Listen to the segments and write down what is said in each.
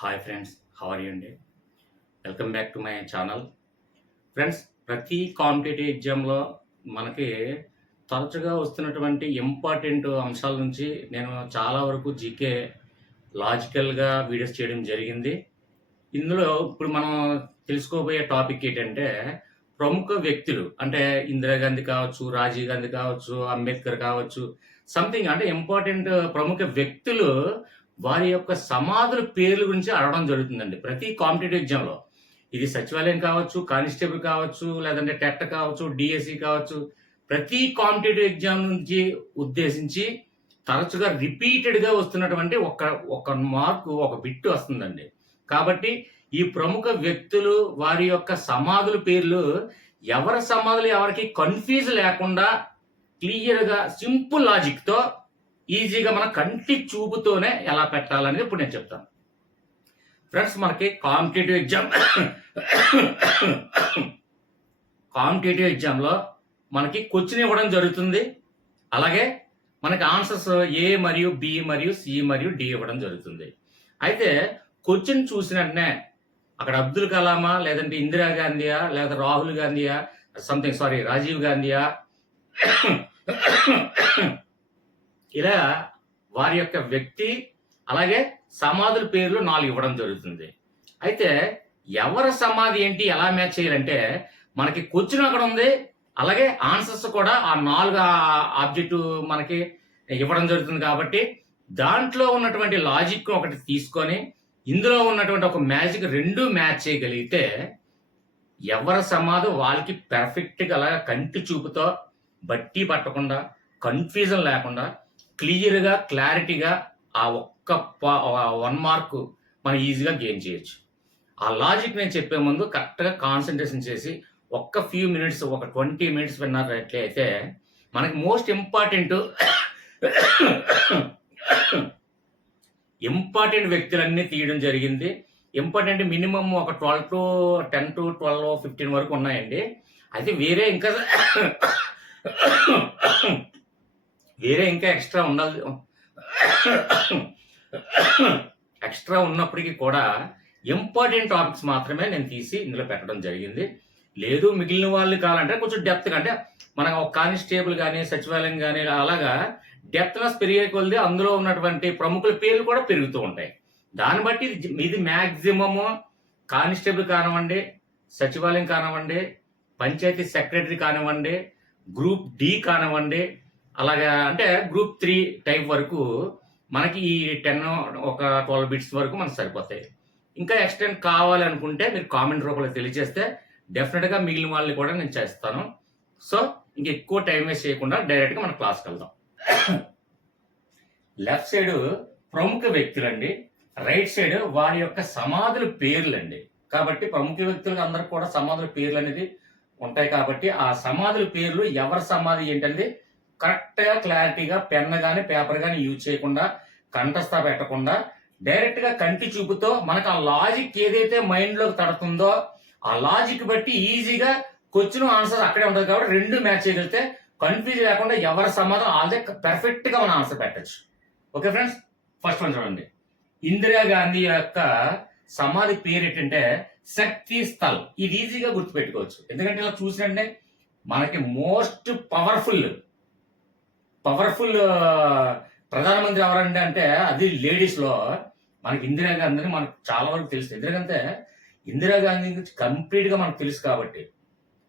Hi friends, how are you అండి? Welcome back to my channel. Friends, ప్రతి competitive ఎగ్జామ్‌లో మనకి తరచుగా వస్తున్నటువంటి ఇంపార్టెంట్ అంశాల నుంచి నేను చాలా వరకు జీకే లాజికల్‌గా వీడియోస్ చేయడం జరిగింది. ఇందులో ఇప్పుడు మనం తెలుసుకోబోయే టాపిక్ ఏంటంటే, ప్రముఖ వ్యక్తులు అంటే ఇందిరాగాంధీ కావచ్చు, రాజీవ్ గాంధీ కావచ్చు, అంబేద్కర్ కావచ్చు, సంథింగ్ అంటే ఇంపార్టెంట్ ప్రముఖ వ్యక్తులు వారి యొక్క సమాధుల పేర్ల గురించి అడగడం జరుగుతుందండి ప్రతి కాంపిటేటివ్ ఎగ్జామ్‌లో. ఇది సచివాలయం కావచ్చు, కానిస్టేబుల్ కావచ్చు, లేదంటే టెట్ కావచ్చు, డీఎస్సీ కావచ్చు. ప్రతి కాంపిటేటివ్ ఎగ్జామ్ నుంచి ఉద్దేశించి తరచుగా రిపీటెడ్‌గా వస్తున్నటువంటి ఒక మార్కు, ఒక బిట్ వస్తుందండి. కాబట్టి ఈ ప్రముఖ వ్యక్తులు వారి యొక్క సమాధుల పేర్లు ఎవరి సమాధులు ఎవరికీ కన్‌ఫ్యూజ్ లేకుండా క్లియర్‌గా సింపుల్ లాజిక్‌తో ఈజీగా మన కంటి చూపుతోనే ఎలా పెట్టాలనేది ఇప్పుడు నేను చెప్తాను. ఫ్రెండ్స్, మనకి కాంపిటేటివ్ ఎగ్జామ్‌లో మనకి క్వెషన్ ఇవ్వడం జరుగుతుంది. అలాగే మనకి ఆన్సర్స్ ఏ మరియు బి మరియు సి మరియు డి ఇవ్వడం జరుగుతుంది. అయితే క్వెషన్ చూసిన వెంటనే అక్కడ అబ్దుల్ కలామా, లేదంటే ఇందిరా గాంధీయా, లేదా రాహుల్ గాంధీయా, రాజీవ్ గాంధీయా, ఇలా వారి యొక్క వ్యక్తి అలాగే సమాధుల పేర్లు 4 ఇవ్వడం జరుగుతుంది. అయితే ఎవరి సమాధి ఏంటి ఎలా మ్యాచ్ చేయాలంటే మనకి క్వెషన్ అక్కడ ఉంది, అలాగే ఆన్సర్స్ కూడా ఆ 4 ఆబ్జెక్టివ్ మనకి ఇవ్వడం జరుగుతుంది. కాబట్టి దాంట్లో ఉన్నటువంటి లాజిక్ ఒకటి తీసుకొని ఇందులో ఉన్నటువంటి ఒక మ్యాజిక్ 2 మ్యాచ్ చేయగలిగితే ఎవరి సమాధి వాళ్ళకి పెర్ఫెక్ట్గా అలాగా కంటి చూపుతో బట్టి పట్టకుండా కన్ఫ్యూజన్ లేకుండా క్లియర్‌గా, క్లారిటీగా ఆ ఒక్క 1 మార్క్ మనం ఈజీగా గెయిన్ చేయొచ్చు. ఆ లాజిక్ నేను చెప్పే ముందు కరెక్ట్‌గా కాన్సంట్రేషన్ చేసి ఒక్క ఫ్యూ మినిట్స్, ఒక 20 మినిట్స్ విన్నట్లయితే మనకి మోస్ట్ ఇంపార్టెంట్ వ్యక్తులన్నీ తీయడం జరిగింది. ఇంపార్టెంట్ మినిమమ్ ఒక 10 to 12, 15 వరకు ఉన్నాయండి. అయితే వేరే ఇంకా ఎక్స్ట్రా ఉండాలి. ఎక్స్ట్రా ఉన్నప్పటికీ కూడా ఇంపార్టెంట్ టాపిక్స్ మాత్రమే నేను తీసి ఇందులో పెట్టడం జరిగింది. లేదు మిగిలిన వాళ్ళు కావాలంటే కొంచెం డెప్త్‌గా, అంటే మనం ఒక కానిస్టేబుల్ కానీ, సచివాలయం కానీ అలాగా డెప్త్‌నెస్ పెరిగే కొద్దీ అందులో ఉన్నటువంటి ప్రముఖుల పేర్లు కూడా పెరుగుతూ ఉంటాయి. దాన్ని బట్టి ఇది మ్యాక్సిమము కానిస్టేబుల్ కానివ్వండి, సచివాలయం కానివ్వండి, పంచాయతీ సెక్రటరీ కానివ్వండి, గ్రూప్ డి కానివ్వండి, అలాగా అంటే గ్రూప్ 3 టైప్ వరకు మనకి ఈ 12 బిట్స్ వరకు మనకు సరిపోతాయి. ఇంకా ఎక్స్టెండ్ కావాలనుకుంటే మీరు కామెంట్ రూపంలో తెలియజేస్తే డెఫినెట్‌గా మిగిలిన వాళ్ళని కూడా నేను చేస్తాను. సో ఇంక ఎక్కువ టైం వేస్ట్ చేయకుండా డైరెక్ట్‌గా మన క్లాస్‌కి వెళ్దాం. లెఫ్ట్ సైడ్ ప్రముఖ వ్యక్తులండి, రైట్ సైడ్ వారి యొక్క సమాధుల పేర్లండి. కాబట్టి ప్రముఖ వ్యక్తులకు అందరికి కూడా సమాధుల పేర్లు అనేది ఉంటాయి. కాబట్టి ఆ సమాధుల పేర్లు ఎవరి సమాధి ఏంటనేది కరెక్ట్‌గా, క్లారిటీగా పెన్ కానీ పేపర్ కానీ యూజ్ చేయకుండా, కంఠస్థ పెట్టకుండా డైరెక్ట్‌గా కంటి చూపుతో మనకు ఆ లాజిక్ ఏదైతే మైండ్‌లోకి తడుతుందో ఆ లాజిక్ బట్టి ఈజీగా క్వెషన్ ఆన్సర్ అక్కడే ఉంటుంది. కాబట్టి 2 మ్యాచ్ చేయగలిగితే కన్ఫ్యూజ్ లేకుండా ఎవరి సమాధానం ఆల్రెడీ పెర్ఫెక్ట్‌గా మనం ఆన్సర్ పెట్టచ్చు. ఓకే ఫ్రెండ్స్, ఫస్ట్ వన్ చూడండి. ఇందిరా గాంధీ యొక్క సమాధి పేరు ఏంటంటే శక్తి స్థల్. ఇది ఈజీగా గుర్తుపెట్టుకోవచ్చు. ఎందుకంటే ఇలా చూసినంటే మనకి మోస్ట్ పవర్ఫుల్ ప్రధానమంత్రి ఎవరంటే అంటే అది లేడీస్లో మనకి ఇందిరా గాంధీ మనకు చాలా వరకు తెలుసు. ఎందుకంటే ఇందిరా గాంధీ గురించి కంప్లీట్‌గా మనకు తెలుసు. కాబట్టి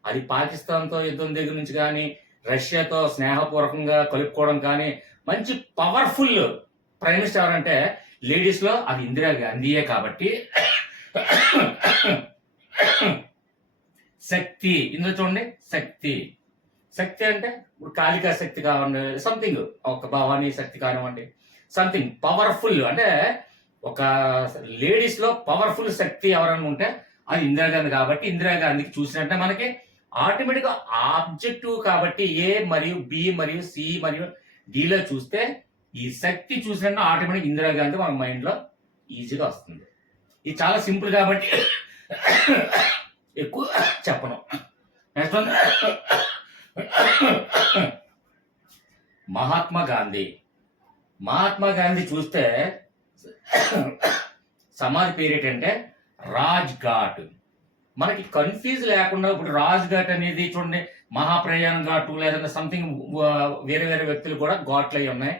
అది పాకిస్తాన్‌తో యుద్ధం దగ్గర నుంచి కానీ, రష్యాతో స్నేహపూర్వకంగా కలుపుకోవడం కానీ, మంచి పవర్ఫుల్ ప్రైమ్ మినిస్టర్ ఎవరంటే లేడీస్లో అది ఇందిరా గాంధీయే. కాబట్టి శక్తి, ఇందులో చూడండి శక్తి. శక్తి అంటే ఇప్పుడు కాళికా శక్తి కావండి, సంథింగ్ ఒక భవానీ శక్తి కానివ్వండి, సంథింగ్ పవర్ఫుల్ అంటే ఒక లేడీస్లో పవర్ఫుల్ శక్తి ఎవరైనా ఉంటే అది ఇందిరాగాంధీ. కాబట్టి ఇందిరాగాంధీకి చూసినట్టే మనకి ఆటోమేటిక్గా ఆబ్జెక్టివ్ కాబట్టి ఏ మరియు బి మరియు సి మరియు డిలో చూస్తే ఈ శక్తి చూసినట్టు ఆటోమేటిక్ ఇందిరాగాంధీ మన మైండ్లో ఈజీగా వస్తుంది. ఇది చాలా సింపుల్ కాబట్టి ఎక్కువ చెప్పను. నెక్స్ట్ వన్, మహాత్మా గాంధీ చూస్తే సమాధి పేరు ఏంటంటే రాజ్ ఘాట్. మనకి కన్ఫ్యూజ్ లేకుండా ఇప్పుడు రాజ్ ఘాట్ అనేది చూడండి, మహాప్రయాణ్ ఘాటు లేదంటే సంథింగ్ వేరే వేరే వ్యక్తులు కూడా ఘాట్లు అయి ఉన్నాయి.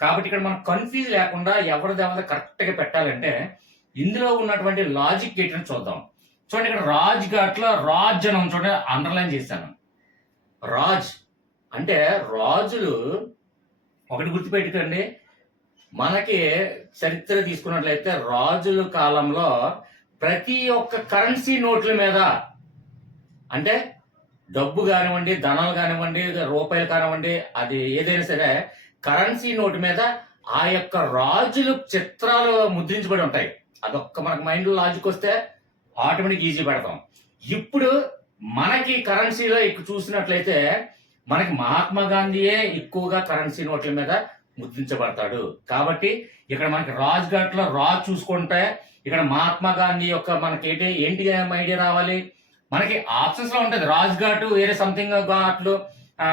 కాబట్టి ఇక్కడ మనం కన్ఫ్యూజ్ లేకుండా ఎవరిది కరెక్ట్ గా పెట్టాలంటే ఇందులో ఉన్నటువంటి లాజిక్ ఏంటని చూద్దాం. చూడండి, ఇక్కడ రాజ్ ఘాట్ లో రాజ్ అని చూడండి, అండర్లైన్ చేశాను. రాజ్ అంటే రాజులు ఒకటి గుర్తుపెట్టుకోండి, మనకి చరిత్ర తీసుకున్నట్లయితే రాజుల కాలంలో ప్రతి ఒక్క కరెన్సీ నోట్ల మీద, అంటే డబ్బు కానివ్వండి, ధనాలు కానివ్వండి, రూపాయలు కానివ్వండి, అది ఏదైనా సరే కరెన్సీ నోటు మీద ఆ యొక్క రాజులు చిత్రాలు ముద్రించబడి ఉంటాయి. అదొక్క మనకు మైండ్ లాజిక్ వస్తే ఆటోమేటిక్ ఈజీ పెడతాం. ఇప్పుడు మనకి కరెన్సీలో చూసినట్లయితే మనకి మహాత్మా గాంధీయే ఎక్కువగా కరెన్సీ నోట్ల మీద ముద్రించబడతాడు. కాబట్టి ఇక్కడ మనకి రాజ్ ఘాట్ లో రాజ్ చూసుకుంటే ఇక్కడ మహాత్మా గాంధీ యొక్క మనకి ఏంటి ఐడియా రావాలి, మనకి ఆప్షన్స్ లో ఉంటుంది. రాజ్ ఘాట్ వేరే సంథింగ్ ఘాట్లు,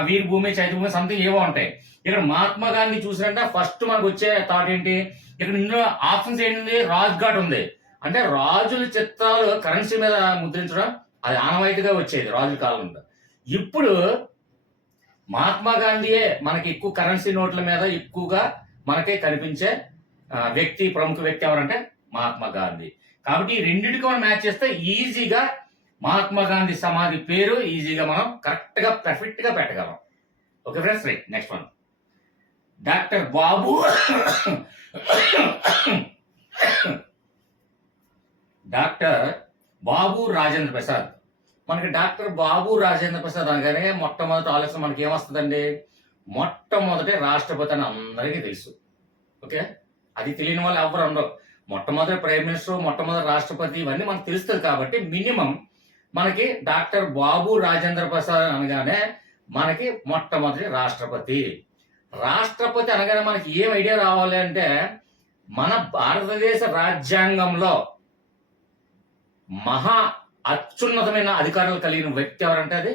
వీర్ భూమి, చైత్య భూమి సంథింగ్ ఏవో ఉంటాయి. ఇక్కడ మహాత్మా గాంధీ చూసినట్టే ఫస్ట్ మనకు వచ్చే థాట్ ఏంటి, ఇక్కడ ఇందులో ఆప్షన్స్ ఏంటి, రాజ్ ఘాట్ ఉంది. అంటే రాజుల చిత్రాలు కరెన్సీ మీద ముద్రించడం అది ఆనవాయితీగా వచ్చేది రాజుల కాలంలో. ఇప్పుడు మహాత్మా గాంధీయే మనకి ఎక్కువ కరెన్సీ నోట్ల మీద ఎక్కువగా మనకే కనిపించే వ్యక్తి, ప్రముఖ వ్యక్తి ఎవరంటే మహాత్మా గాంధీ. కాబట్టి ఈ రెండింటికి మనం మ్యాచ్ చేస్తే ఈజీగా మహాత్మా గాంధీ సమాధి పేరు ఈజీగా మనం కరెక్ట్ గా పర్ఫెక్ట్ గా పెట్టగలం. Okay friends, right. Next one, doctor Babu doctor Babu Rajendra Prasad. మనకి డాక్టర్ బాబు రాజేంద్ర ప్రసాద్ అనగానే మొట్టమొదటి ఆలోచన మనకి ఏమొస్తుందండి, మొట్టమొదటి రాష్ట్రపతి అని అందరికీ తెలుసు. ఓకే, అది తెలియని వాళ్ళు ఎవరు ఉండరు. మొట్టమొదటి ప్రైమ్ మినిస్టర్, మొట్టమొదటి రాష్ట్రపతి, ఇవన్నీ మనకు తెలుస్తుంది. కాబట్టి మినిమం మనకి డాక్టర్ బాబు రాజేంద్ర ప్రసాద్ అనగానే మనకి మొట్టమొదటి రాష్ట్రపతి. రాష్ట్రపతి అనగానే మనకి ఏం ఐడియా రావాలి అంటే, మన భారతదేశ రాజ్యాంగంలో మహా అత్యున్నతమైన అధికారాలు కలిగిన వ్యక్తి ఎవరంటే అది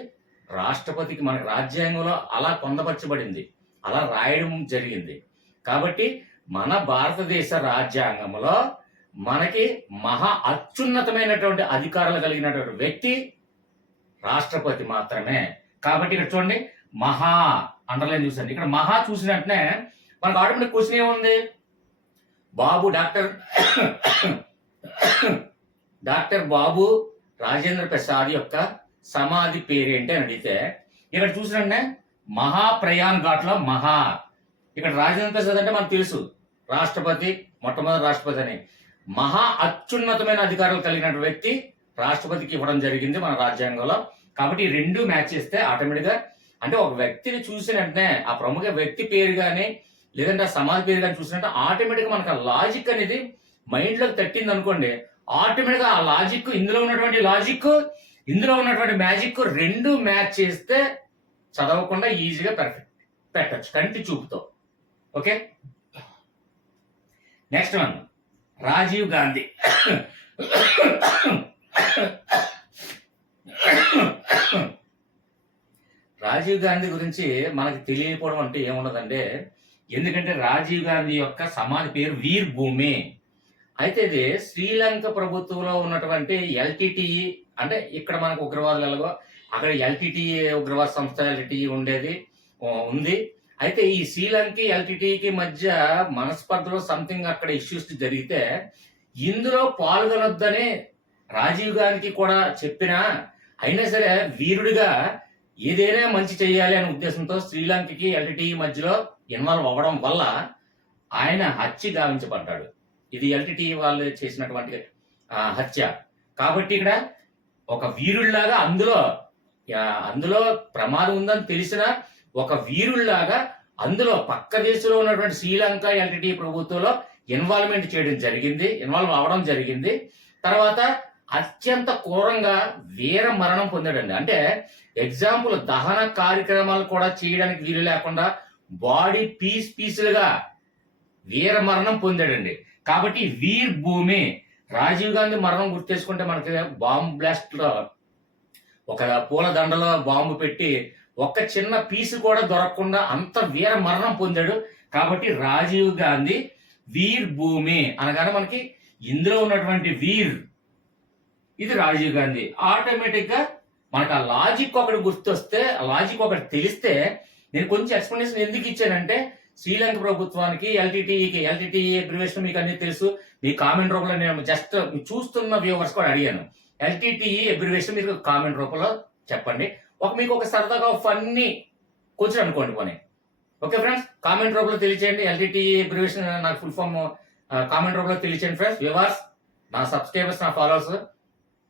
రాష్ట్రపతికి. మనకి రాజ్యాంగంలో అలా పొందపరచబడింది, అలా రాయడం జరిగింది. కాబట్టి మన భారతదేశ రాజ్యాంగంలో మనకి మహా అత్యున్నతమైనటువంటి అధికారాలు కలిగినటువంటి వ్యక్తి రాష్ట్రపతి మాత్రమే. కాబట్టి ఇక్కడ చూడండి, మహా అండర్లైన్ చూసండి. ఇక్కడ మహా చూసిన వెంటనే మనకు ఆటోమేటిక్ క్వశ్చన్ ఏముంది, బాబు డాక్టర్ బాబు రాజేంద్ర ప్రసాద్ యొక్క సమాధి పేరేంటి అని అడిగితే ఇక్కడ చూసినట్టే మహాప్రయాణ్ ఘాట్ లో మహా. ఇక్కడ రాజేంద్ర ప్రసాద్ అంటే మనకు తెలుసు రాష్ట్రపతి, మొట్టమొదటి రాష్ట్రపతి అని. మహా అత్యున్నతమైన అధికారాలు కలిగిన వ్యక్తి రాష్ట్రపతికి ఇవ్వడం జరిగింది మన రాజ్యాంగంలో. కాబట్టి ఈ రెండు మ్యాచ్ చేస్తే ఆటోమేటిక్ గా, అంటే ఒక వ్యక్తిని చూసిన వెంటనే ఆ ప్రముఖ వ్యక్తి పేరు కానీ లేదంటే ఆ సమాధి పేరు కానీ చూసినట్టే ఆటోమేటిక్ గా మనకు ఆ లాజిక్ అనేది మైండ్ లోకి తట్టింది అనుకోండి, ఆటోమేటిక్ గా ఆ లాజిక్, ఇందులో ఉన్నటువంటి లాజిక్, ఇందులో ఉన్నటువంటి మ్యాజిక్ రెండు మ్యాచ్ చేస్తే చదవకుండా ఈజీగా పర్ఫెక్ట్ పెట్టచ్చు కంటి చూపుతో. Okay, next one, Rajiv Gandhi. Rajiv Gandhi గురించి మనకు తెలియకపోవడం అంటే ఏమున్నదంటే, ఎందుకంటే రాజీవ్ గాంధీ యొక్క సమాధి పేరు వీర్ భూమి. అయితే ఇది శ్రీలంక ప్రభుత్వంలో ఉన్నటువంటి ఎల్టీటీఈ, అంటే ఇక్కడ మనకు ఉగ్రవాదులు ఎలాగో అక్కడ ఎల్టీటీఈ ఉగ్రవాద సంస్థ ఎల్టీటీఈ ఉంది. అయితే ఈ శ్రీలంక ఎల్టీటీఈకి మధ్య మనస్పర్ధలో సంథింగ్ అక్కడ ఇష్యూస్ జరిగితే ఇందులో పాల్గొనొద్దని రాజీవ్ గాంధీకి కూడా చెప్పినా, అయినా సరే వీరుడిగా ఏదైనా మంచి చేయాలి అనే ఉద్దేశంతో శ్రీలంకకి ఎల్టీటీఈ మధ్యలో ఇన్వాల్వ్ అవ్వడం వల్ల ఆయన హత్య గావించబడ్డాడు. ఇది ఎల్టీటీఈ వాళ్ళు చేసినటువంటి హత్య. కాబట్టి ఇక్కడ ఒక వీరుడిలాగా, అందులో ప్రమాదం ఉందని తెలిసిన ఒక వీరుడిలాగా అందులో పక్క దేశంలో ఉన్నటువంటి శ్రీలంక ఎల్టీటీఈ ప్రభుత్వంలో ఇన్వాల్వ్ అవడం జరిగింది. తర్వాత అత్యంత క్రూరంగా వీర మరణం పొందాడండి. అంటే ఎగ్జాంపుల్, దహన కార్యక్రమాలు కూడా చేయడానికి వీలు లేకుండా బాడీ పీసులుగా వీర మరణం పొందాడండి. కాబట్టి వీర్ భూమి, రాజీవ్ గాంధీ మరణం గుర్తేసుకుంటే మనకి బాంబు బ్లాస్ట్ లో ఒక పూల దండలో బాంబు పెట్టి ఒక్క చిన్న పీసు కూడా దొరకకుండా అంత వీర మరణం పొందాడు. కాబట్టి రాజీవ్ గాంధీ వీర్ భూమి అనగానే మనకి ఇందులో ఉన్నటువంటి వీర్ ఇది రాజీవ్ గాంధీ. ఆటోమేటిక్ గా మనకు ఆ లాజిక్ ఒకటి గుర్తొస్తే, ఆ లాజిక్ ఒకటి తెలిస్తే, నేను కొంచెం ఎక్స్ప్లెనేషన్ ఎందుకు ఇచ్చానంటే, శ్రీలంక ప్రభుత్వానికి ఎల్టీటీఈ అబ్రివేషన్ మీకు అన్ని తెలుసు. మీ కామెంట్ రూపంలో నేను జస్ట్ చూస్తున్న వ్యూవర్స్ కూడా అడిగాను. ఎల్టీటీఈ అబ్రివేషన్ మీరు కామెంట్ రూపంలో చెప్పండి. మీకు ఒక సరదాగా ఫన్నీ కొంచెం అనుకోండి పోనీ. ఓకే ఫ్రెండ్స్, కామెంట్ రూపంలో తెలియచేయండి. ఎల్టీటీఈ అబ్రివేషన్ నాకు ఫుల్ ఫామ్ కామెంట్ రూపంలో తెలియచేయండి ఫ్రెండ్స్. వ్యూవర్స్, నా సబ్స్క్రైబర్స్, నా followers,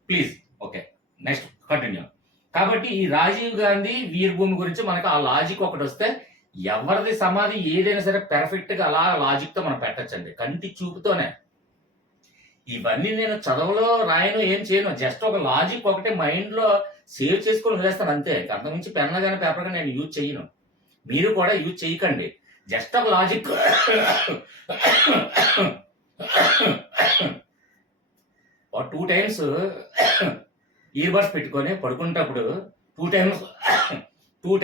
please. Okay, next continue. కాబట్టి ఈ రాజీవ్ గాంధీ వీరభూమి గురించి మనకు ఆ లాజిక్ ఒకటి వస్తే, ఎవరిది సమాధి ఏదైనా సరే పెర్ఫెక్ట్ గా అలా లాజిక్ తో మనం పెట్టచ్చండి, కంటి చూపుతోనే. ఇవన్నీ నేను చదవలో రాయను, ఏం చేయను, జస్ట్ ఒక లాజిక్ ఒకటి మైండ్ లో సేవ్ చేసుకొని వదిలేస్తాను అంతే. అంతకుమించి పెన్ కానీ పేపర్ కానీ నేను యూజ్ చేయను, మీరు కూడా యూజ్ చేయకండి. జస్ట్ ఒక లాజిక్. 2 times ఇయర్ బడ్స్ పెట్టుకొని పడుకునేటప్పుడు 2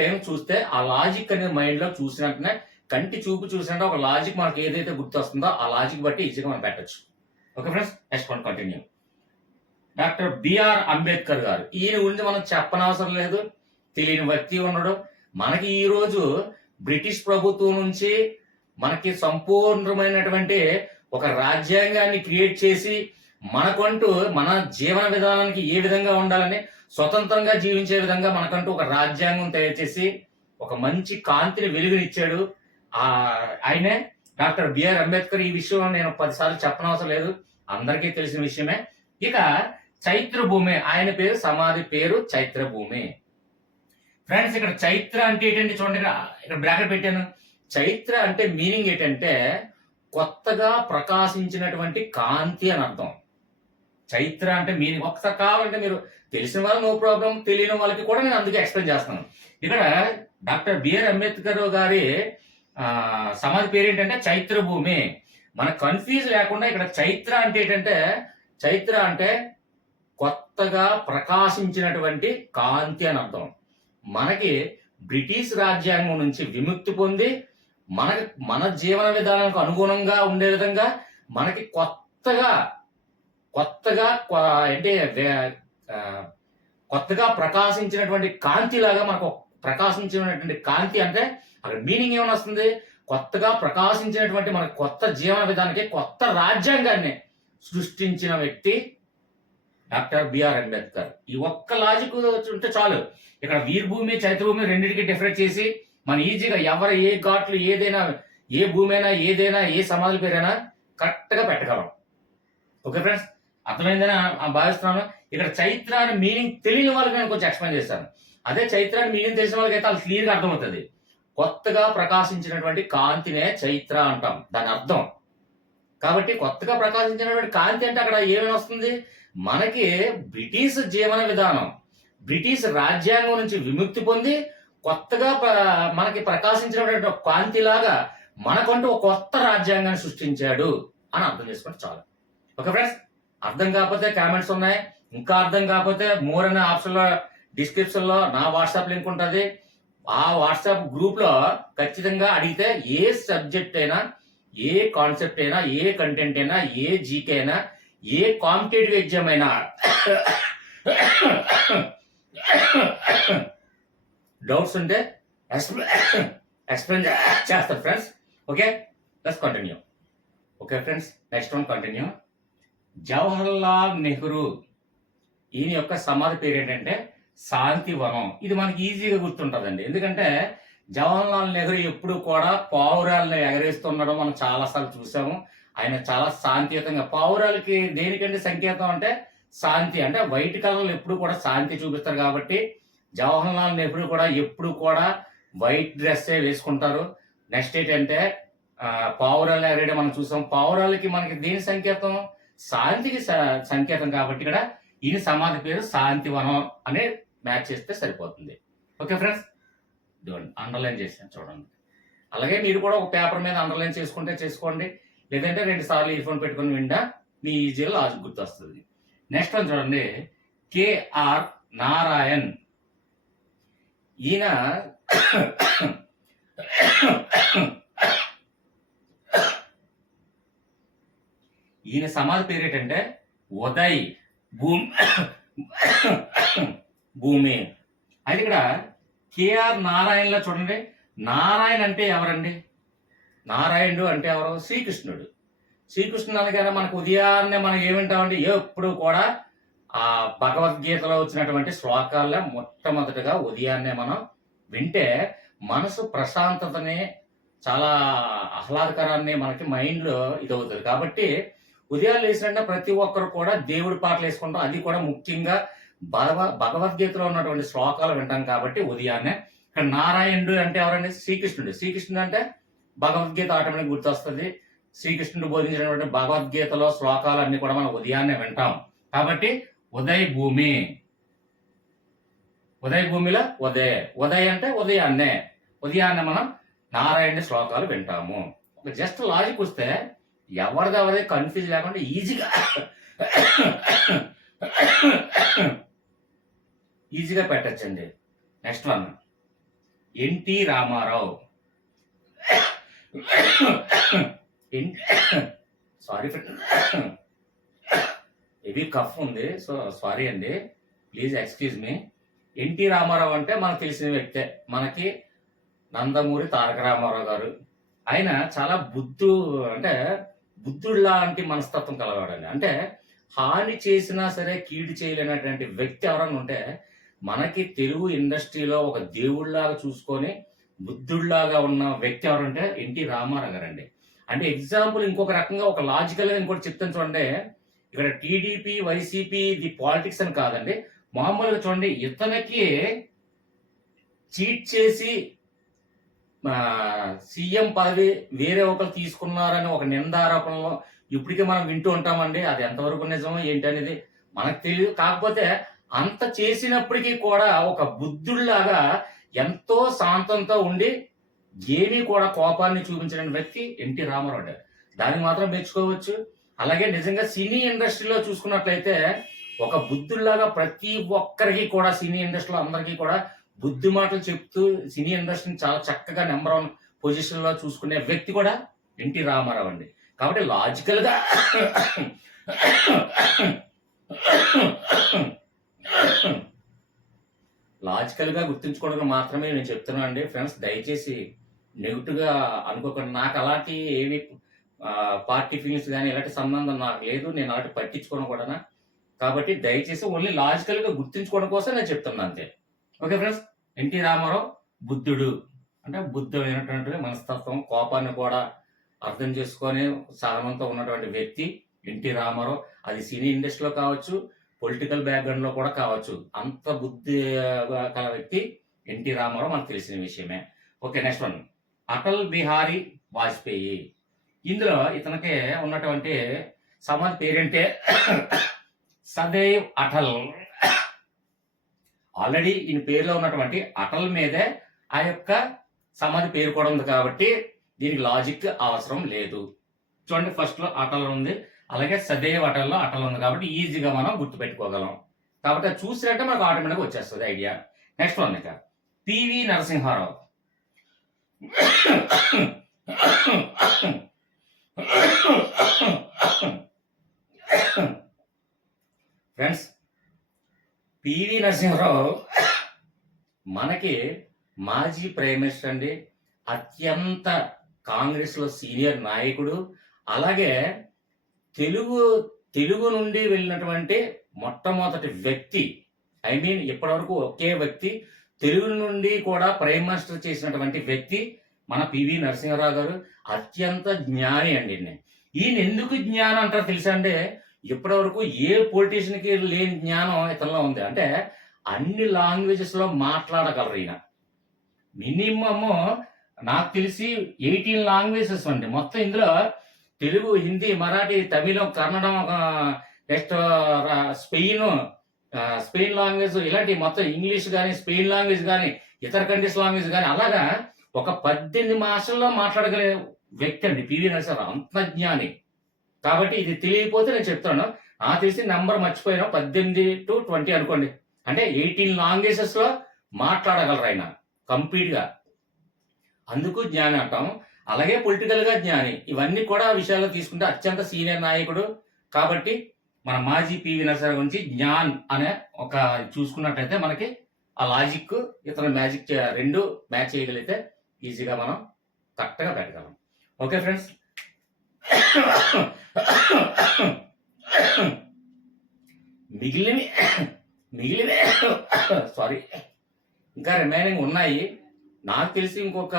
times చూస్తే ఆ లాజిక్ అనేది మైండ్ లో చూసినట్టునే, కంటి చూపు చూసినట్టు ఒక లాజిక్ మనకి ఏదైతే గుర్తొస్తుందో ఆ లాజిక్ బట్టి ఈజీగా మనం పెట్టచ్చు. Okay friends, next one continue. Doctor B R Ambedkar గారు, ఈయన గురించి మనం చెప్పనవసరం లేదు, తెలియని వ్యక్తి ఉండడు. మనకి ఈ రోజు బ్రిటిష్ ప్రభుత్వం నుంచి మనకి సంపూర్ణమైనటువంటి ఒక రాజ్యాంగాన్ని క్రియేట్ చేసి, మనకంటూ మన జీవన విధానానికి ఏ విధంగా ఉండాలని, స్వతంత్రంగా జీవించే విధంగా మనకంటూ ఒక రాజ్యాంగం తయారు చేసి ఒక మంచి కాంతిని వెలుగునిచ్చాడు. ఆయనే డాక్టర్ బిఆర్ అంబేద్కర్. ఈ విషయం నేను 10 సార్లు చెప్పనవసరం లేదు, అందరికీ తెలిసిన విషయమే. ఇక చైత్రభూమి, ఆయన పేరు, సమాధి పేరు చైత్రభూమి. ఫ్రెండ్స్, ఇక్కడ చైత్ర అంటే ఏంటంటే చూడండి, ఇక్కడ బ్రాకెట్ పెట్టాను. చైత్ర అంటే మీనింగ్ ఏంటంటే కొత్తగా ప్రకాశించినటువంటి కాంతి అని అర్థం. చైత్ర అంటే మీనింగ్ ఒకసారి కావాలంటే మీరు తెలిసిన వాళ్ళు నో ప్రాబ్లం, తెలియని వాళ్ళకి కూడా నేను అందుకే ఎక్స్ప్లెయిన్ చేస్తాను. ఇక్కడ డాక్టర్ బిఆర్ అంబేద్కర్ గారి సమాధి పేరు ఏంటంటే చైత్రభూమి. మనకు కన్ఫ్యూజ్ లేకుండా ఇక్కడ చైత్ర అంటే ఏంటంటే, చైత్ర అంటే కొత్తగా ప్రకాశించినటువంటి కాంతి అని అర్థం. మనకి బ్రిటిష్ రాజ్యాంగం నుంచి విముక్తి పొంది మన జీవన విధానానికి అనుగుణంగా ఉండే విధంగా మనకి కొత్తగా ప్రకాశించినటువంటి కాంతి లాగా, మనకు ప్రకాశించినటువంటి కాంతి అంటే అక్కడ మీనింగ్ ఏమైనా వస్తుంది, కొత్తగా ప్రకాశించినటువంటి మన కొత్త జీవన విధానానికి కొత్త రాజ్యాంగాన్ని సృష్టించిన వ్యక్తి డాక్టర్ బిఆర్ అంబేద్కర్. ఈ ఒక్క లాజిక్ ఉంటే చాలు. ఇక్కడ వీరభూమి చైత్రభూమి రెండింటికి డిఫరెంట్ చేసి మన ఈజీగా ఎవరు ఏ ఘాట్లు ఏదైనా, ఏ భూమి అయినా ఏదైనా, ఏ సమాధుల పేరైనా కరెక్ట్ గా పెట్టగలం. ఓకే ఫ్రెండ్స్, అర్థమైందని భావిస్తున్నాను. ఇక్కడ చైత్ర అని మీనింగ్ తెలియని వాళ్ళకి నేను కొంచెం ఎక్స్ప్లెయిన్ చేస్తాను. అదే చైత్ర అని మీనింగ్ తెలిసిన వాళ్ళకి అయితే అది క్లియర్ గా అర్థమవుతుంది. కొత్తగా ప్రకాశించినటువంటి కాంతినే చైత్ర అంటాం, దాని అర్థం. కాబట్టి కొత్తగా ప్రకాశించినటువంటి కాంతి అంటే అక్కడ ఏమైనా వస్తుంది, మనకి బ్రిటిష్ జీవన విధానం, బ్రిటిష్ రాజ్యాంగం నుంచి విముక్తి పొంది కొత్తగా మనకి ప్రకాశించినటువంటి కాంతిలాగా మనకంటూ ఒక కొత్త రాజ్యాంగాన్ని సృష్టించాడు అని అర్థం చేసుకుంటే చాలు. ఓకే ఫ్రెండ్స్, అర్థం కాకపోతే కామెంట్స్ ఉన్నాయి, ఇంకా అర్థం కాకపోతే మోర్ అనే ఆప్షన్ లో డిస్క్రిప్షన్ లో నా వాట్సాప్ లింక్ ఉంటుంది. ఆ వాట్సాప్ గ్రూప్ లో ఖచ్చితంగా అడిగితే ఏ సబ్జెక్ట్ అయినా, ఏ కాన్సెప్ట్ అయినా, ఏ కంటెంట్ అయినా, ఏ జీకే అయినా, ఏ కాంపిటేటివ్ ఎగ్జామ్ అయినా డౌట్స్ ఉంటే ఎక్స్ప్లెయిన్ చేస్తాను friends. Okay, let's continue. Okay friends, next one continue. Jawaharlal Nehru, ఈయన యొక్క సమాధి పేరు ఏంటంటే శాంతివనం. ఇది మనకి ఈజీగా గుర్తుంటుందండి, ఎందుకంటే జవహర్లాల్ నెహ్రూ ఎప్పుడు కూడా పావురాలను ఎగరేస్తుండడం మనం చాలాసార్లు చూసాము. ఆయన చాలా శాంతియుతంగా, పావురాలకి దేనికంటే సంకేతం అంటే శాంతి, అంటే వైట్ కలర్లో ఎప్పుడు కూడా శాంతి చూపిస్తారు. కాబట్టి జవహర్లాల్ నెహ్రూ కూడా ఎప్పుడు కూడా వైట్ డ్రెస్సే వేసుకుంటారు. నెక్స్ట్ ఏంటంటే పావురాలు ఎగరేయడం మనం చూసాం. పావురాలకి మనకి దేని సంకేతం, శాంతికి సంకేతం. కాబట్టి ఇక్కడ ఈయన సమాధి పేరు శాంతివనం అనే మ్యాచ్ చేస్తే సరిపోతుంది. ఓకే ఫ్రెండ్స్, అండర్లైన్ చేసాను చూడండి. అలాగే మీరు కూడా ఒక పేపర్ మీద అండర్లైన్ చేసుకుంటే చేసుకోండి, లేదంటే 2 సార్లు ఇయర్ ఫోన్ పెట్టుకుని వింటా మీ ఈజీగా లాజిక్ గుర్తొస్తుంది. నెక్స్ట్ వన్ చూడండి, కేఆర్ నారాయణ్. ఈయన ఈయన సమాధి పేరు ఏంటంటే ఉదయ్ భూమి భూమి. అయితే ఇక్కడ కేఆర్ నారాయణలో చూడండి, నారాయణ అంటే ఎవరండి? నారాయణుడు అంటే ఎవరు? శ్రీకృష్ణుడు. శ్రీకృష్ణుడు అనగానే మనకు ఉదయాన్నే మనం ఏమింటామండి? ఎప్పుడు కూడా ఆ భగవద్గీతలో వచ్చినటువంటి శ్లోకాల్లో మొట్టమొదటిగా ఉదయాన్నే మనం వింటే మనసు ప్రశాంతతని, చాలా ఆహ్లాదకరాన్ని మనకి మైండ్లో ఇదవుతుంది. కాబట్టి ఉదయాలు వేసినట్టే ప్రతి ఒక్కరు కూడా దేవుడి పాటలు వేసుకుంటాం. అది కూడా ముఖ్యంగా భగవద్గీతలో ఉన్నటువంటి శ్లోకాలు వింటాం కాబట్టి ఉదయాన్నే. ఇక్కడ నారాయణుడు అంటే ఎవరండి? శ్రీకృష్ణుడు. శ్రీకృష్ణుడు అంటే భగవద్గీత ఆటోమేటిక్ గుర్తొస్తుంది. శ్రీకృష్ణుడు బోధించినటువంటి భగవద్గీతలో శ్లోకాలన్నీ కూడా మనం ఉదయాన్నే వింటాం. కాబట్టి ఉదయ్ భూమి, ఉదయ్ భూమిలో ఉదయ్ అంటే ఉదయాన్నే మనం నారాయణ శ్లోకాలు వింటాము. ఒక జస్ట్ లాజిక్ వస్తే ఎవరిదెవరే కన్ఫ్యూజ్ లేకుండా ఈజీగా పెట్టచ్చండి. Next one, NT Rama Rao. Sorry heavy cough ఉంది, సో సారీ అండి, please excuse me. NT Rama Rao అంటే మనకు తెలిసిన వ్యక్తే, మనకి నందమూరి తారక రామారావు గారు. ఆయన చాలా బుద్ధుడు లాంటి మనస్తత్వం కలవాడండి. అంటే హాని చేసినా సరే కీడు చేయలేనటువంటి వ్యక్తి ఎవరన్నా ఉంటే మనకి తెలుగు ఇండస్ట్రీలో ఒక దేవుళ్లాగా చూసుకొని బుద్ధుడిలాగా ఉన్న వ్యక్తి ఎవరంటే ఎన్టీ రామారావు గారు అండి. అంటే ఎగ్జాంపుల్ ఇంకొక రకంగా ఒక లాజికల్గా ఇంకోటి చెప్తాను చూడండి. ఇక్కడ టీడీపీ వైసీపీ ఇది పాలిటిక్స్ అని కాదండి, మామూలుగా చూడండి, ఇతనికి చీట్ చేసి సీఎం పదవి వేరే ఒకరు తీసుకున్నారని ఒక నిందారోపణలో ఇప్పటికే మనం వింటూ ఉంటామండి. అది ఎంతవరకు నిజమో ఏంటి అనేది మనకు తెలియదు. కాకపోతే అంత చేసినప్పటికీ కూడా ఒక బుద్ధుడిలాగా ఎంతో శాంతంతో ఉండి ఏమీ కూడా కోపాన్ని చూపించిన వ్యక్తి ఎన్టీ రామారావు గారు. దాన్ని మాత్రం మెచ్చుకోవచ్చు. అలాగే నిజంగా సినీ ఇండస్ట్రీలో చూసుకున్నట్లయితే ఒక బుద్ధుడిలాగా ప్రతి ఒక్కరికి కూడా సినీ ఇండస్ట్రీలో అందరికీ కూడా బుద్ధి మాటలు చెప్తూ సినీ ఇండస్ట్రీని చాలా చక్కగా నెంబర్ 1 పొజిషన్ లో చూసుకునే వ్యక్తి కూడా ఎన్టీ రామారావు అండి. కాబట్టి లాజికల్ గా గుర్తుంచుకోవడం మాత్రమే నేను చెప్తున్నాను అండి ఫ్రెండ్స్. దయచేసి నెగిటివ్ గా అనుకోకండి. నాకు అలాంటి ఏమి పార్టీ ఫీలింగ్స్ కానీ ఇలాంటి సంబంధం నాకు లేదు, నేను అలాంటి పట్టించుకోవడం కూడా. కాబట్టి దయచేసి ఓన్లీ లాజికల్ గా గుర్తుంచుకోవడం కోసం నేను చెప్తున్నాను అంతే. ఓకే ఫ్రెండ్స్, ఎన్టీ రామారావు బుద్ధుడు అంటే బుద్ధమైనటువంటి మనస్తత్వం, కోపాన్ని కూడా అర్థం చేసుకొని సహనంతో ఉన్నటువంటి వ్యక్తి ఎన్టీ రామారావు. అది సినీ ఇండస్ట్రీలో కావచ్చు, పొలిటికల్ బ్యాక్గ్రౌండ్ లో కూడా కావచ్చు, అంత బుద్ధి గల వ్యక్తి ఎన్టీ రామారావు మనకు తెలిసిన విషయమే. Okay, next one, Atal Bihari Vajpayee. ఇందులో ఇతనికి ఉన్నటువంటి సమాధి పేరేంటే సదైవ్ అటల్. ఆల్రెడీ ఈయన పేరులో ఉన్నటువంటి అటల్ మీదే ఆ యొక్క సమాధి పేరు కూడా ఉంది కాబట్టి దీనికి లాజిక్ అవసరం లేదు. చూడండి, ఫస్ట్ లో అటల్ ఉంది, అలాగే సదైవ్ అటల్లో అటల్ ఉంది కాబట్టి ఈజీగా మనం గుర్తుపెట్టుకోగలం. కాబట్టి అది చూసినట్టే మనకు ఆటోమేటిక్గా వచ్చేస్తుంది ఐడియా. నెక్స్ట్ వన్, ఇక పివి నరసింహారావు. ఫ్రెండ్స్, పివి నరసింహారావు మనకి మాజీ ప్రైమ్ మినిస్టర్ అండి, అత్యంత కాంగ్రెస్ లో సీనియర్ నాయకుడు. అలాగే తెలుగు నుండి వెళ్ళినటువంటి మొట్టమొదటి వ్యక్తి, ఇప్పటివరకు ఒకే వ్యక్తి తెలుగు నుండి కూడా ప్రైమ్ మినిస్టర్ చేసినటువంటి వ్యక్తి మన పివి నరసింహారావు గారు. అత్యంత జ్ఞాని అండి. ఈయన ఎందుకు జ్ఞానం అంటారు తెలుసా అంటే, ఇప్పటి వరకు ఏ పొలిటీషియన్ కి లేని జ్ఞానం ఇతనిలో ఉంది. అంటే అన్ని లాంగ్వేజెస్ లో మాట్లాడగలరు ఈయన. మినిమమ్ నాకు తెలిసి 18 లాంగ్వేజెస్ అండి మొత్తం. ఇందులో తెలుగు, హిందీ, మరాఠీ, తమిళం, కన్నడం, నెక్స్ట్ స్పెయిన్ లాంగ్వేజ్, ఇలాంటి మొత్తం ఇంగ్లీష్ కానీ, స్పెయిన్ లాంగ్వేజ్ కానీ, ఇతర కంట్రీస్ లాంగ్వేజ్ కానీ, అలాగా ఒక 18 భాషల్లో మాట్లాడగలిగే వ్యక్తి అండి పివి నరసింహారావు. అంత జ్ఞాని. కాబట్టి ఇది తెలియకపోతే నేను చెప్తాను. నాకు తెలిసి నెంబర్ మర్చిపోయినా 18 to 20 అనుకోండి. అంటే 18 లాంగ్వేజెస్ లో మాట్లాడగలరు ఆయన కంప్లీట్ గా. అందుకు జ్ఞాని అంటాం. అలాగే పొలిటికల్గా జ్ఞాని. ఇవన్నీ కూడా విషయాల్లో తీసుకుంటే అత్యంత సీనియర్ నాయకుడు. కాబట్టి మన మాజీ పివి నరసింహారావు గురించి జ్ఞాన్ అనే ఒక చూసుకున్నట్టయితే మనకి ఆ లాజిక్ ఇతను మ్యాజిక్ రెండు మ్యాచ్ చేయగలిగితే ఈజీగా మనం కరెక్ట్గా పెట్టగలం. ఓకే ఫ్రెండ్స్, మిగిలిన సారీ ఇంకా రిమైనింగ్ ఉన్నాయి. నాకు తెలిసి ఇంకొక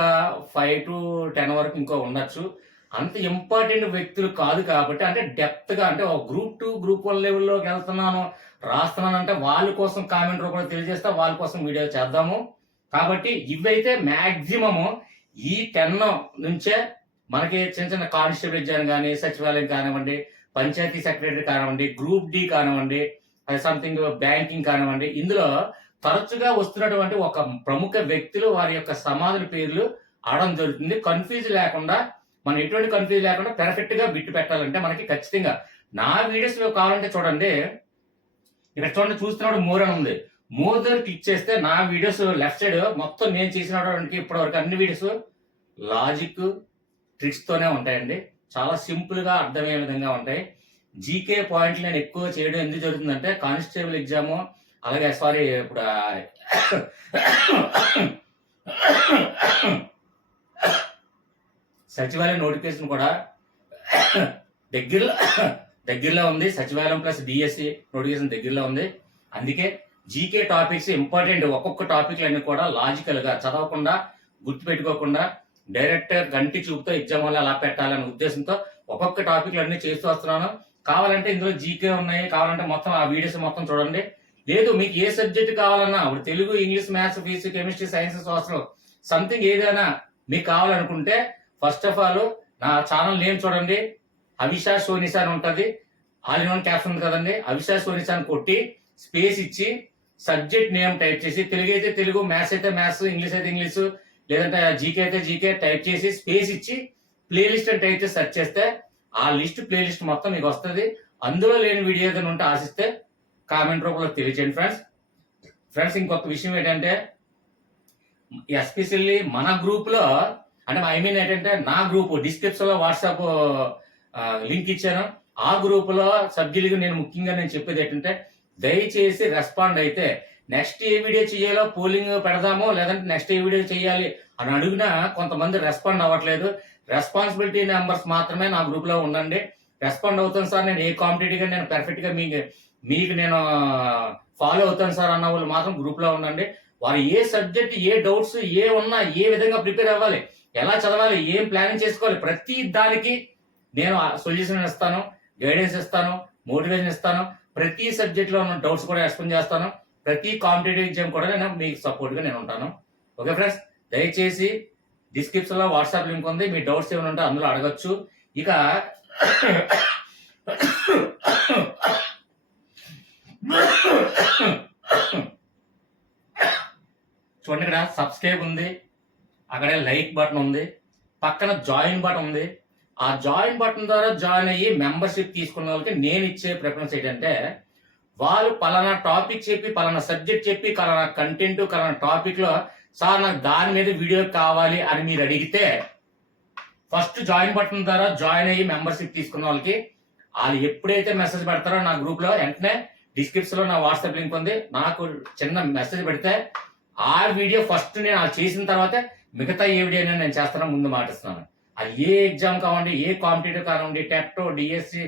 5 to 10 వరకు ఇంకో ఉండొచ్చు. అంత ఇంపార్టెంట్ వ్యక్తులు కాదు కాబట్టి, అంటే డెప్త్గా, అంటే ఒక గ్రూప్ 2 గ్రూప్ 1 లెవెల్లోకి వెళ్తున్నాను రాస్తున్నాను అంటే వాళ్ళ కోసం కామెంట్ రూపంలో తెలియజేస్తా, వాళ్ళ కోసం వీడియో చేద్దాము. కాబట్టి ఇవైతే మ్యాక్సిమము ఈ 10 నుంచే మనకి చిన్న చిన్న కానిస్టేబుల్ ఎగ్జామ్ కానీ, సచివాలయం కానివ్వండి, పంచాయతీ సెక్రటరీ కానివ్వండి, గ్రూప్ డి కానివ్వండి, సంథింగ్ బ్యాంకింగ్ కానివ్వండి, ఇందులో తరచుగా వస్తున్నటువంటి ఒక ప్రముఖ వ్యక్తులు వారి యొక్క సమాధుల పేర్లు ఆడడం జరుగుతుంది. కన్ఫ్యూజ్ లేకుండా, మనం ఎటువంటి కన్ఫ్యూజ్ లేకుండా పెర్ఫెక్ట్ గా బిట్టు పెట్టాలంటే మనకి ఖచ్చితంగా నా వీడియోస్ కావాలంటే చూడండి, ఇక్కడ చూడండి, చూస్తున్నప్పుడు మోర్ అని ఉంది. మోర్ దగ్గర క్లిక్ చేస్తే నా వీడియోస్ లెఫ్ట్ సైడ్ మొత్తం నేను చేసినటువంటి ఇప్పటివరకు అన్ని వీడియోస్ లాజిక్ ట్రిక్స్ తోనే ఉంటాయండి. చాలా సింపుల్ గా అర్థమయ్యే విధంగా ఉంటాయి. జీకే పాయింట్లు నేను ఎక్కువ చేయడం ఎందుకు జరుగుతుందంటే, కానిస్టేబుల్ ఎగ్జాము, అలాగే సారీ ఇప్పుడు సచివాలయం నోటిఫికేషన్ కూడా దగ్గరలో ఉంది. సచివాలయం ప్లస్ డిఎస్సి నోటిఫికేషన్ దగ్గరలో ఉంది. అందుకే జీకే టాపిక్స్ ఇంపార్టెంట్. ఒక్కొక్క టాపిక్ అన్ని కూడా లాజికల్ గా చదవకుండా, గుర్తుపెట్టుకోకుండా, డైరెక్ట్ కంటి చూపుతో ఎగ్జామ్ వల్ల అలా పెట్టాలనే ఉద్దేశంతో ఒక్కొక్క టాపిక్లు అన్ని చేస్తూ వస్తున్నాను. కావాలంటే ఇందులో జీకే ఉన్నాయి, కావాలంటే మొత్తం ఆ వీడియోస్ మొత్తం చూడండి. లేదు మీకు ఏ సబ్జెక్ట్ కావాలన్నా, ఇప్పుడు Telugu, English, maths, physics, chemistry, science, social something ఏదైనా మీకు కావాలనుకుంటే ఫస్ట్ ఆఫ్ ఆల్ నా ఛానల్ నేమ్ చూడండి, అవిశా సోనిసా అని ఉంటుంది. ఆల్ ఇన్ వన్ క్యాప్షన్ ఉంది కదండి, అవిశా సోనిసా అని కొట్టి స్పేస్ ఇచ్చి సబ్జెక్ట్ నేమ్ టైప్ చేసి, తెలుగు అయితే తెలుగు, మ్యాథ్స్ అయితే మ్యాథ్స్, ఇంగ్లీష్ అయితే ఇంగ్లీష్, లేదంటే జీకే అయితే జీకే టైప్ చేసి స్పేస్ ఇచ్చి ప్లేలిస్ట్ అని టైప్ చేసి సెర్చ్ చేస్తే ఆ లిస్ట్ ప్లేలిస్ట్ మొత్తం మీకు వస్తుంది. అందులో లేని వీడియో ఏదైనా ఉంటే ఆశిస్తే కామెంట్ రూపంలో తెలియచేయండి ఫ్రెండ్స్. ఇంకొక విషయం ఏంటంటే, ఎస్పెషల్లీ మన గ్రూప్ లో, అంటే ఐ మీన్ ఏంటంటే నా గ్రూప్ డిస్క్రిప్షన్ లో వాట్సాప్ లింక్ ఇచ్చాను. ఆ గ్రూప్ లో సభ్యులకు నేను ముఖ్యంగా చెప్పేది ఏంటంటే, దయచేసి రెస్పాండ్ అయితే నెక్స్ట్ ఏ వీడియో చేయాలో పోలింగ్ పెడదామో, లేదంటే నెక్స్ట్ ఏ వీడియో చేయాలి అని అడిగినా కొంతమంది రెస్పాండ్ అవ్వట్లేదు. రెస్పాన్సిబిలిటీ నెంబర్స్ మాత్రమే నా గ్రూప్ లో ఉండండి. రెస్పాండ్ అవుతాను సార్, నేను ఏ కాంపిటేటివ్ గా నేను పర్ఫెక్ట్ గా మీకు నేను ఫాలో అవుతాను సార్ అన్న వాళ్ళు మాత్రం గ్రూప్ లో ఉండండి. వారు ఏ సబ్జెక్ట్, ఏ డౌట్స్ ఏ ఉన్నా, ఏ విధంగా ప్రిపేర్ అవ్వాలి, ఎలా చదవాలి, ఏం ప్లానింగ్ చేసుకోవాలి, ప్రతి దానికి నేను సొల్యూషన్ ఇస్తాను, గైడెన్స్ ఇస్తాను, మోటివేషన్ ఇస్తాను. ప్రతి సబ్జెక్ట్ లో ఉన్న డౌట్స్ కూడా ఎక్స్ప్లెయిన్ చేస్తాను. ప్రతి కాంపిటేటివ్ ఎగ్జామ్ కూడా నేను మీకు సపోర్ట్ గా నేను ఉంటాను. ఓకే ఫ్రెండ్స్, దయచేసి డిస్క్రిప్షన్ లో వాట్సాప్ లింక్ ఉంది, మీ డౌట్స్ ఏమైనా ఉంటే అందులో అడగచ్చు. ఇక చూడండి, ఇక్కడ సబ్స్క్రైబ్ ఉంది, అక్కడే లైక్ బటన్ ఉంది, పక్కన జాయిన్ బటన్ ఉంది. ఆ జాయిన్ బటన్ ద్వారా జాయిన్ అయ్యి మెంబర్షిప్ తీసుకున్న వాళ్ళకి నేను ఇచ్చే ప్రిఫరెన్స్ ఏంటంటే, వాళ్ళు పలానా టాపిక్ చెప్పి, పలానా సబ్జెక్ట్ చెప్పి, పలానా కంటెంట్, పలానా టాపిక్ లో సార్ నాకు దాని మీద వీడియో కావాలి అని మీరు అడిగితే, ఫస్ట్ జాయిన్ బటన్ ద్వారా జాయిన్ అయ్యి మెంబర్షిప్ తీసుకున్న వాళ్ళకి వాళ్ళు ఎప్పుడైతే మెసేజ్ పెడతారో నా గ్రూప్ లో, వెంటనే డిస్క్రిప్షన్ లో నా వాట్సాప్ లింక్ ఉంది, నాకు చిన్న మెసేజ్ పెడితే ఆ వీడియో ఫస్ట్ నేను అది చేసిన తర్వాత మిగతా ఏ వీడియో నేను చేస్తానో ముందు మాటిస్తున్నాను. అది ఏ ఎగ్జామ్ కావండి, ఏ కాంపిటేటివ్ కానివ్వండి, టెట్, డిఎస్సి,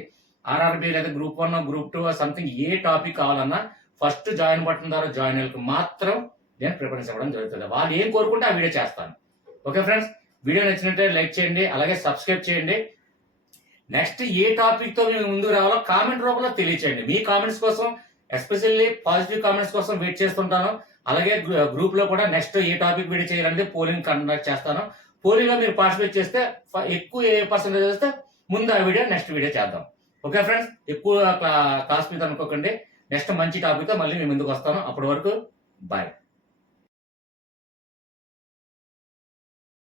ఆర్ఆర్బి, లేదా గ్రూప్ 1, గ్రూప్ 2 సంథింగ్ ఏ టాపిక్ కావాలన్నా ఫస్ట్ జాయిన్ బటన్ ద్వారా జాయిన్ అయ్యేకి మాత్రం నేను ప్రిఫరెన్స్ ఇవ్వడం జరుగుతుంది. వాళ్ళు ఏం కోరుకుంటే ఆ వీడియో చేస్తాను. ఓకే ఫ్రెండ్స్, వీడియో నచ్చినట్టే లైక్ చేయండి, అలాగే సబ్స్క్రైబ్ చేయండి. నెక్స్ట్ ఏ టాపిక్ తో మేము ముందుకు రావాలో కామెంట్ రూపంలో తెలియచేయండి. మీ కామెంట్స్ కోసం, ఎస్పెషల్లీ పాజిటివ్ కామెంట్స్ కోసం వెయిట్ చేస్తుంటాను. అలాగే గ్రూప్ లో కూడా నెక్స్ట్ ఏ టాపిక్ వీడియో చేయాలనేది పోలింగ్ కండక్ట్ చేస్తాను. పోలింగ్ లో మీరు పార్టిసిపేట్ చేస్తే ఎక్కువ ఏ పర్సెంటేజ్ వస్తే ముందు ఆ వీడియో నెక్స్ట్ వీడియో చేద్దాం. ఓకే ఫ్రెండ్స్, ఎక్కువ క్లాస్ మీద అనుకోకండి. నెక్స్ట్ మంచి టాపిక్ తో మళ్ళీ మేము ముందుకు వస్తాను. అప్పటి వరకు బాయ్.